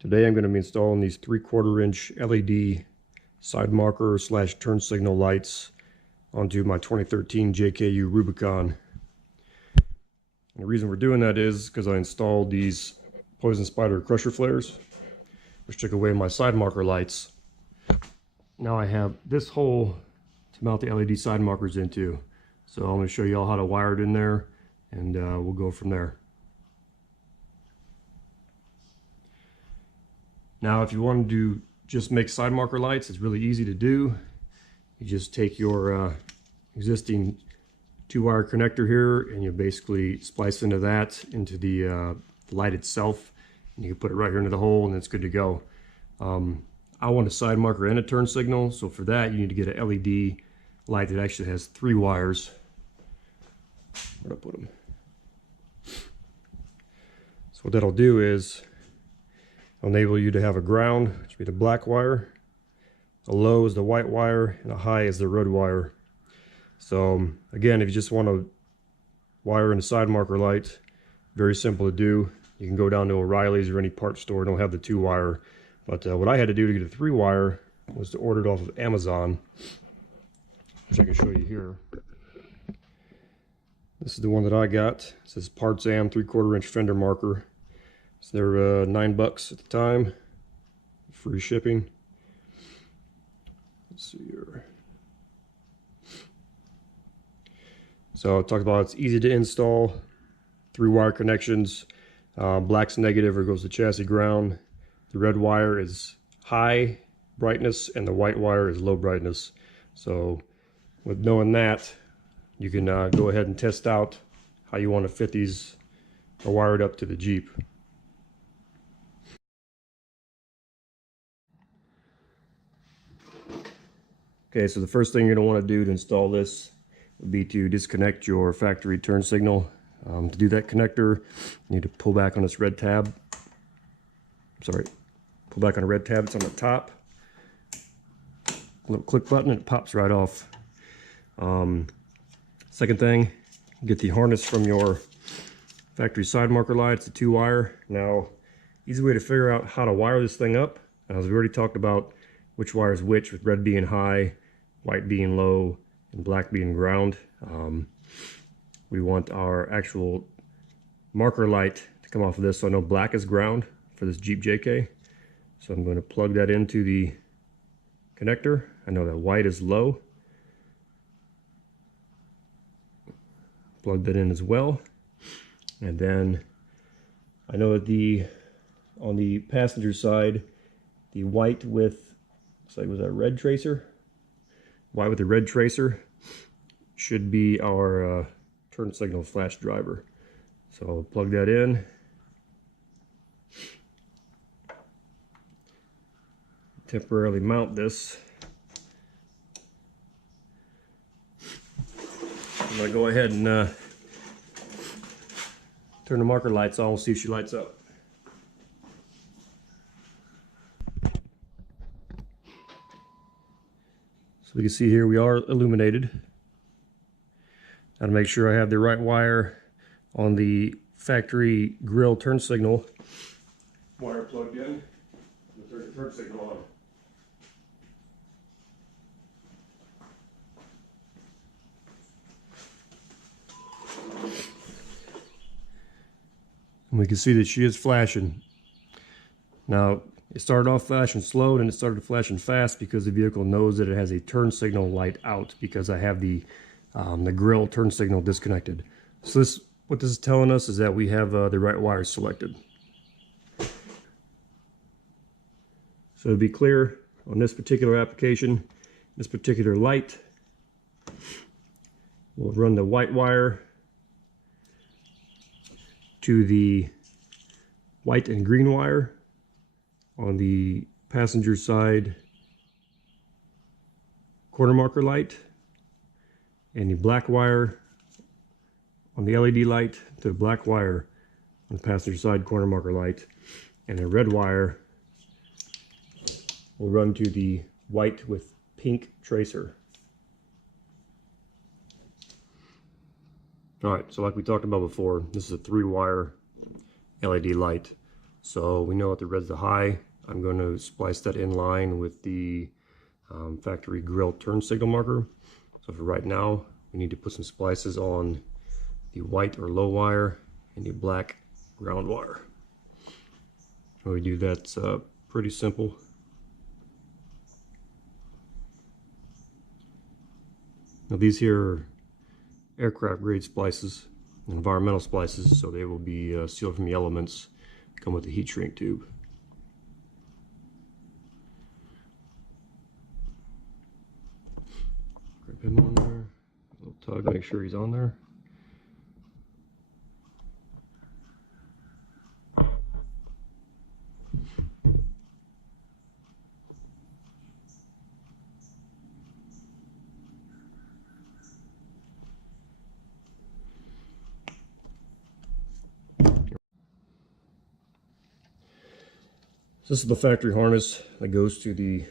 Today I'm going to be installing these 3/4 inch LED side marker / turn signal lights onto my 2013 JKU Rubicon. And the reason we're doing that is because I installed these poison spider crusher flares, which took away my side marker lights. Now I have this hole to mount the LED side markers into. So I'm going to show you all how to wire it in there, and we'll go from there. Now if you want to just make side marker lights, it's really easy to do. You just take your existing 2-wire connector here and you basically splice into that, into the light itself, and you can put it right here into the hole and it's good to go. I want a side marker and a turn signal, so for that you need to get an LED light that actually has 3 wires. Where'd I put them? So what that'll do is enable you to have a ground, which would be the black wire, a low is the white wire, and a high is the red wire. So again, if you just want to wire in a side marker light, very simple to do. You can go down to O'Reilly's or any parts store and they'll have the 2-wire. But what I had to do to get a 3-wire was to order it off of Amazon, which I can show you here. This is the one that I got. It says Parts Am 3/4 inch fender marker. So they're $9 at the time, free shipping. Let's see here. So I talked about it's easy to install, 3-wire connections. Black's negative or goes to chassis ground. The red wire is high brightness and the white wire is low brightness. So with knowing that, you can go ahead and test out how you want to fit these or wire it up to the Jeep. Okay, so the first thing you're going to want to do to install this would be to disconnect your factory turn signal. To do that connector, you need to pull back on this red tab. Sorry, pull back on a red tab. It's on the top. A little click button and it pops right off. Second thing, get the harness from your factory side marker light. It's a 2-wire. Now, easy way to figure out how to wire this thing up, as we already talked about which wire is which, with red being high, white being low, and black being ground. We want our actual marker light to come off of this, so I know black is ground for this Jeep JK. So I'm going to plug that into the connector. I know that white is low. Plug that in as well. And then I know that on the passenger side, the white with, looks like, was that red tracer? White with the red tracer should be our turn signal flash driver. So I'll plug that in. Temporarily mount this. I'm going to go ahead and turn the marker lights on. We'll see if she lights up. So we can see here we are illuminated. Got to make sure I have the right wire on the factory grill turn signal wire plugged in. Turn the turn signal on. And we can see that she is flashing. Now, it started off flashing slow and it started flashing fast because the vehicle knows that it has a turn signal light out, because I have the grill turn signal disconnected. So what this is telling us is that we have the right wire selected. So to be clear, on this particular application, this particular light, we'll run the white wire to the white and green wire on the passenger side corner marker light, and the black wire on the LED light to the black wire on the passenger side corner marker light, and the red wire will run to the white with pink tracer. All right, so like we talked about before, this is a 3-wire LED light. So we know at the red's the high. I'm going to splice that in line with the factory grill turn signal marker. So for right now, we need to put some splices on the white or low wire and the black ground wire. How we do that's pretty simple. Now these here are aircraft grade splices, environmental splices, so they will be sealed from the elements, come with a heat shrink tube. Grab him on there, a little tug, make sure he's on there. This is the factory harness that goes to the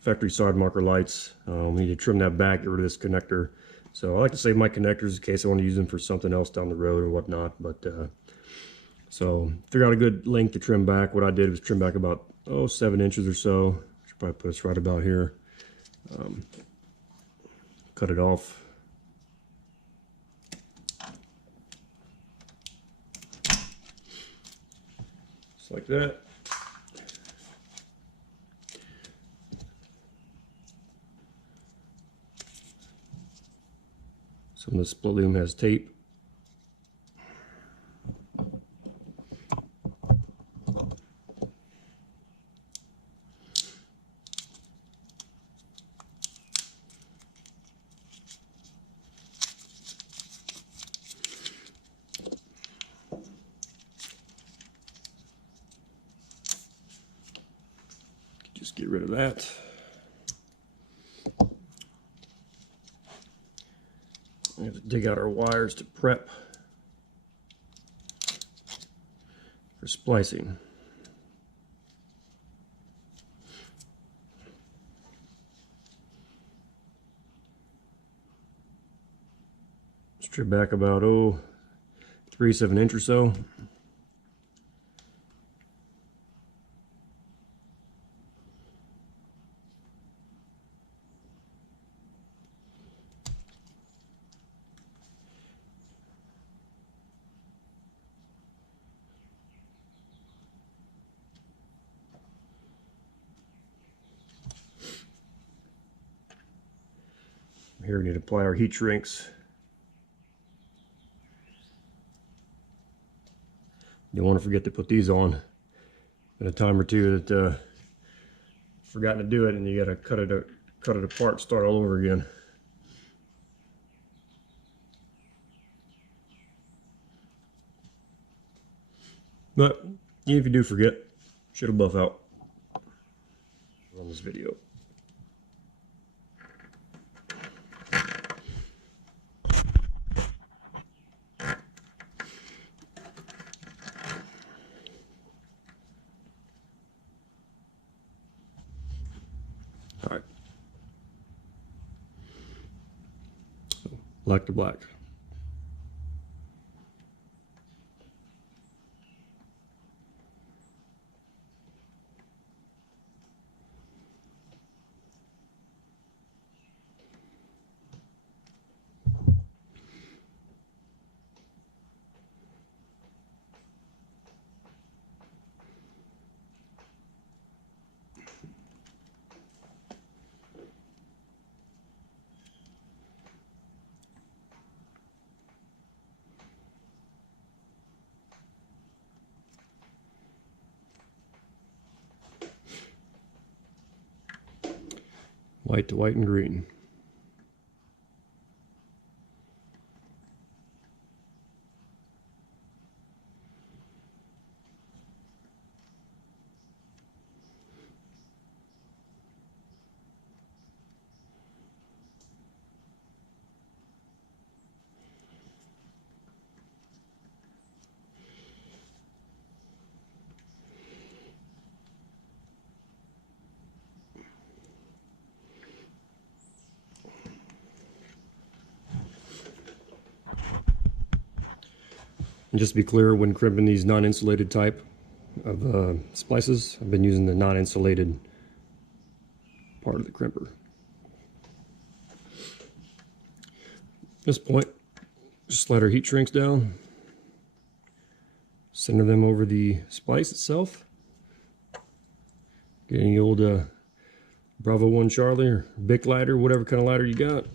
factory side marker lights. We need to trim that back, get rid of this connector. So I like to save my connectors in case I want to use them for something else down the road or whatnot. But so figure out a good length to trim back. What I did was trim back about 7 inches or so. Should probably put us right about here. Cut it off. Just like that. Some of the split loom has tape. Just get rid of that. We have to dig out our wires to prep for splicing. Strip back about 3/7 of an inch or so. Here we need to apply our heat shrinks. You don't want to forget to put these on. Been a time or two that forgotten to do it, and you got to cut it apart, start all over again. But even if you do forget, should have buff out on this video. All right. So, black to black. White to white and green. And just to be clear, when crimping these non-insulated type of splices. I've been using the non-insulated part of the crimper. At this point, just slide our heat shrinks down, center them over the splice itself. Get any old Bravo 1 Charlie or Bic lighter, whatever kind of lighter you got.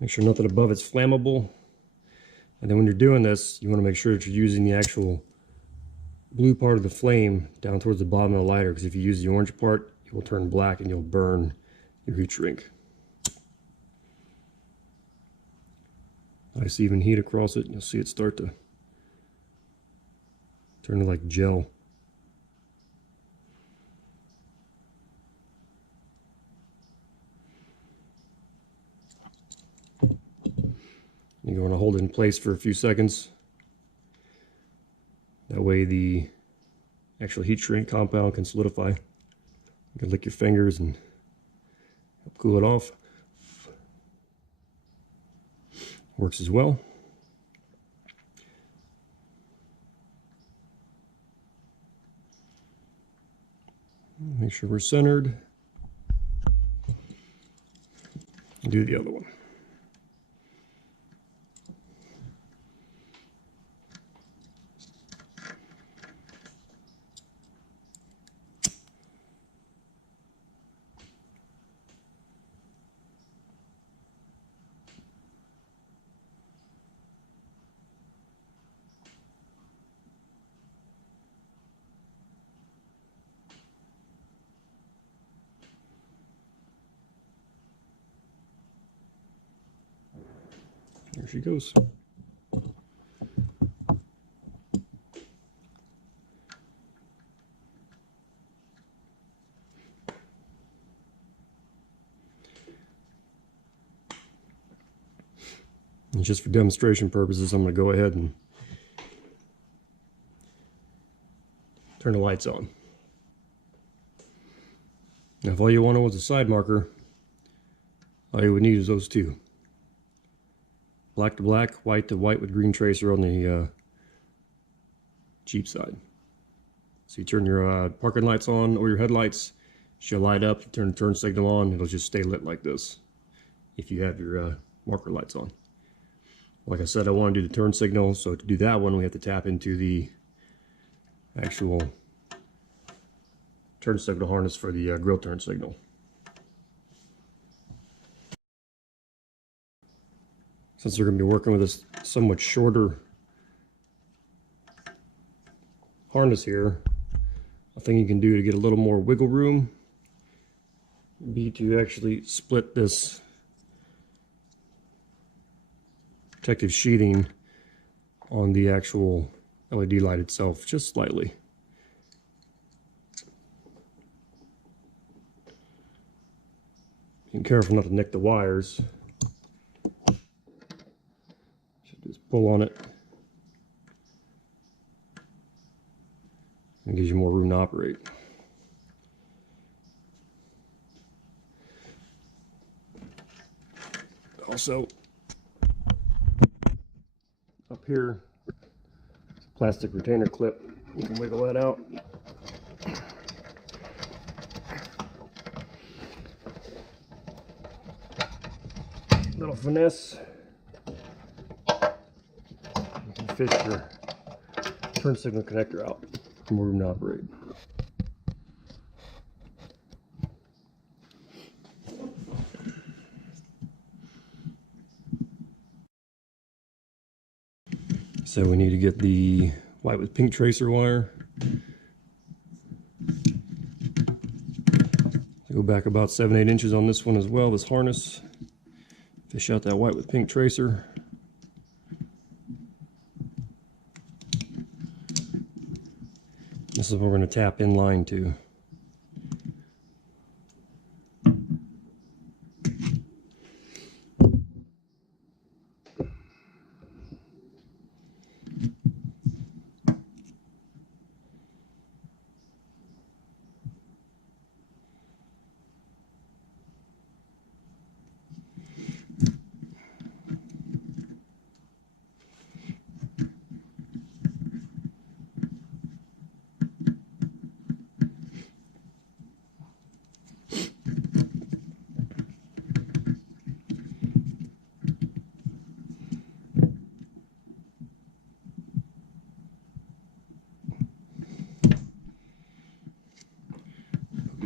Make sure nothing above it's flammable. And then when you're doing this, you want to make sure that you're using the actual blue part of the flame down towards the bottom of the lighter, because if you use the orange part, it will turn black and you'll burn your heat shrink. Nice even heat across it, and you'll see it start to turn to like gel. You're going to hold it in place for a few seconds. That way the actual heat shrink compound can solidify. You can lick your fingers and help cool it off. Works as well. Make sure we're centered. Do the other one. There she goes. And just for demonstration purposes, I'm going to go ahead and turn the lights on. Now, if all you wanted was a side marker, all you would need is those two. Black to black, white to white with green tracer on the Jeep side. So you turn your parking lights on or your headlights, she'll light up. You turn the turn signal on, it'll just stay lit like this if you have your marker lights on. Like I said, I want to do the turn signal, so to do that one we have to tap into the actual turn signal harness for the grill turn signal. Since we're going to be working with this somewhat shorter harness here, a thing you can do to get a little more wiggle room would be to actually split this protective sheeting on the actual LED light itself just slightly. Being careful not to nick the wires. Just pull on it. It gives you more room to operate. Also, up here, it's a plastic retainer clip. You can wiggle that out. Little finesse. You can fish your turn signal connector out. More room to operate. So we need to get the white with pink tracer wire. Go back about 7-8 inches on this one as well, this harness. Fish out that white with pink tracer. This is what we're going to tap in line to.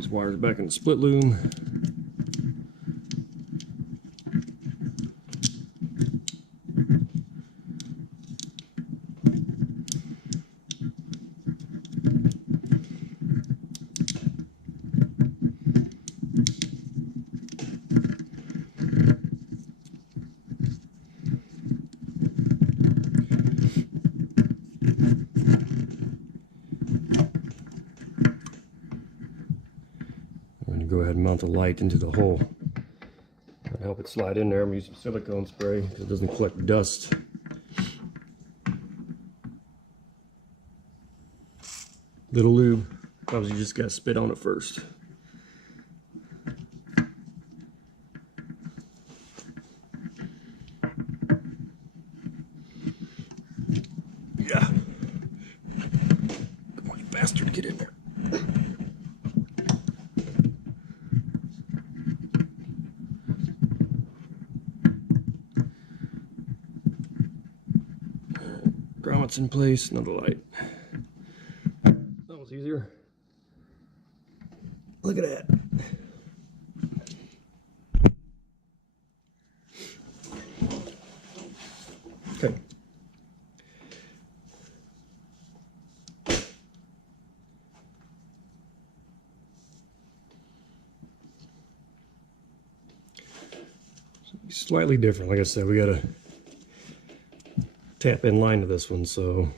these wires back in the split loom. Go ahead and mount the light into the hole and help it slide in there. I'm using silicone spray because it doesn't collect dust. Little lube, obviously you just gotta spit on it first. Yeah. Come on, you bastard, get in there. Grommets in place, another light. That was easier. Look at that. Okay. Slightly different. Like I said, we gotta tap in line to this one, so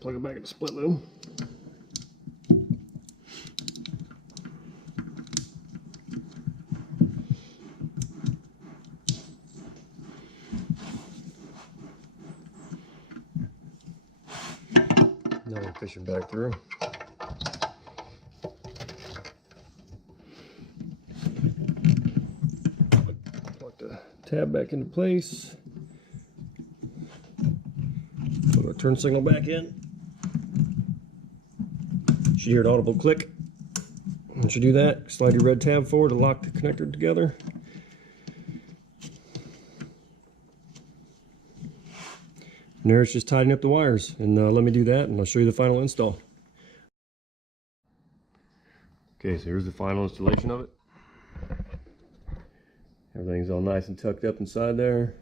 plug it back in the split loom. Now we're fishing back through. Plug the tab back into place. Put our turn signal back in. You should hear an audible click. Once you do that, slide your red tab forward to lock the connector together. And there it's just tightening up the wires. And let me do that and I'll show you the final install. Okay, so here's the final installation of it. Everything's all nice and tucked up inside there.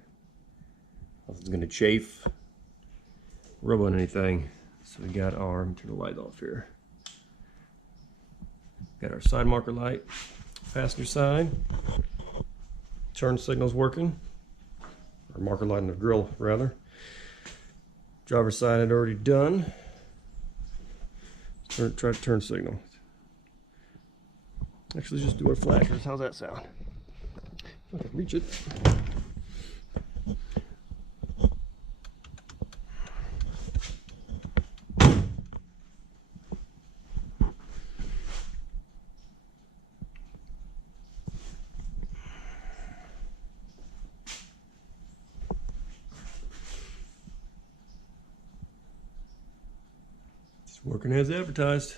Nothing's gonna chafe. rub on anything. So we got our, turn the light off here. Got our side marker light, passenger side, turn signal's working, or marker light in the grill rather. Driver's side had already done. Try to turn signal. Actually, just do our flashers. How's that sound? If I can reach it. It's working as advertised.